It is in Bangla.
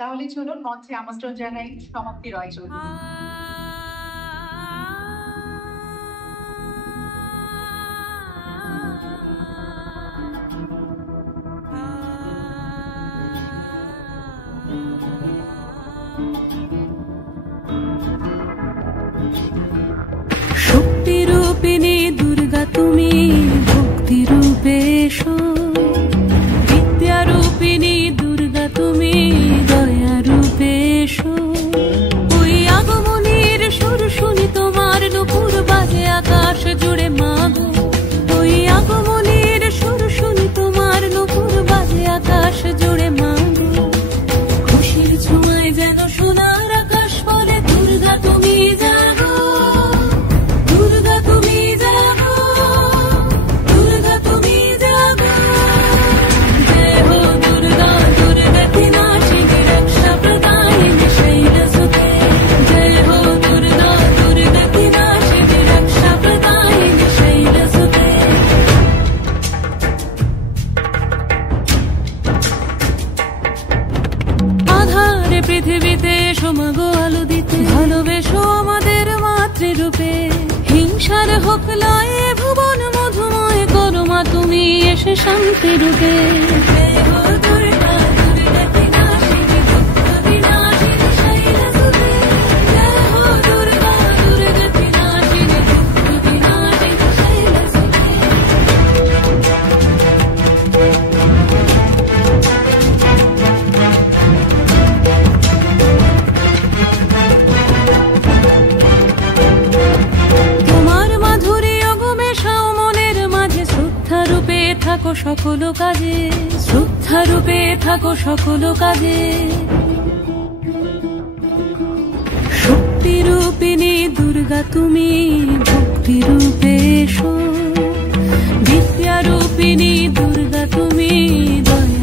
তাহলে চলুন মঞ্চে আমন্ত্রণ জানাই সমাপ্তি রয় চৌধুরী। শক্তি রূপিণী দুর্গা তুমি, ভক্তি রূপে এসো। বিদ্যা রূপিণী দুর্গা তুমি, দয়া রূপে এসো। ওই আগমনীর সুর শুনি তোমার, নুপুর বাজে আকাশ জুড়ে মাগো। ওই আগমনীর সুর শুনি তোমার, নুপুর বাজে আকাশ জুড়ে মাগো। খুশির ছোঁয়ায় যেন সোনার আকাশ বলে, দুর্গা তুমি জাগো, দুর্গা তুমি জাগো, দুর্গা তুমি জাগো। জয় হো দুর্গা, দুর্গা কি নাশিনী রক্ষা প্রদায়িনী শৈলসুতে। জয় হো দুর্গা, দুর্গা কি নাশিনী রক্ষা প্রদায়িনী শৈলসুতে। আধারে পৃথিবীতে এসো মাগো আলো দিতে, ভালোবেসো আমাদের মাতৃরূপে। হিংসার হোক লয়ে ভুবন মধুময় করো মা তুমি এসে শান্তি রূপে। জয় হো দুর্গা, দুর্গা কি নাশিনী দুঃখ বিনাশিনী শৈলসুতে। জয় হো দুর্গা, দুর্গা কি নাশিনী দুঃখ বিনাশিনী শৈলসুতে। তোমার মাধুরী অগমেশাও মনের মাঝে, শ্রদ্ধা রূপে থাকো সকল কাজে, শ্রদ্ধা রূপে থাকো সকল কাজে। শক্তি রূপিণী দুর্গা তুমি, ভক্তি রূপে এসো। বিদ্যা রূপিণী দুর্গা তুমি, দয়া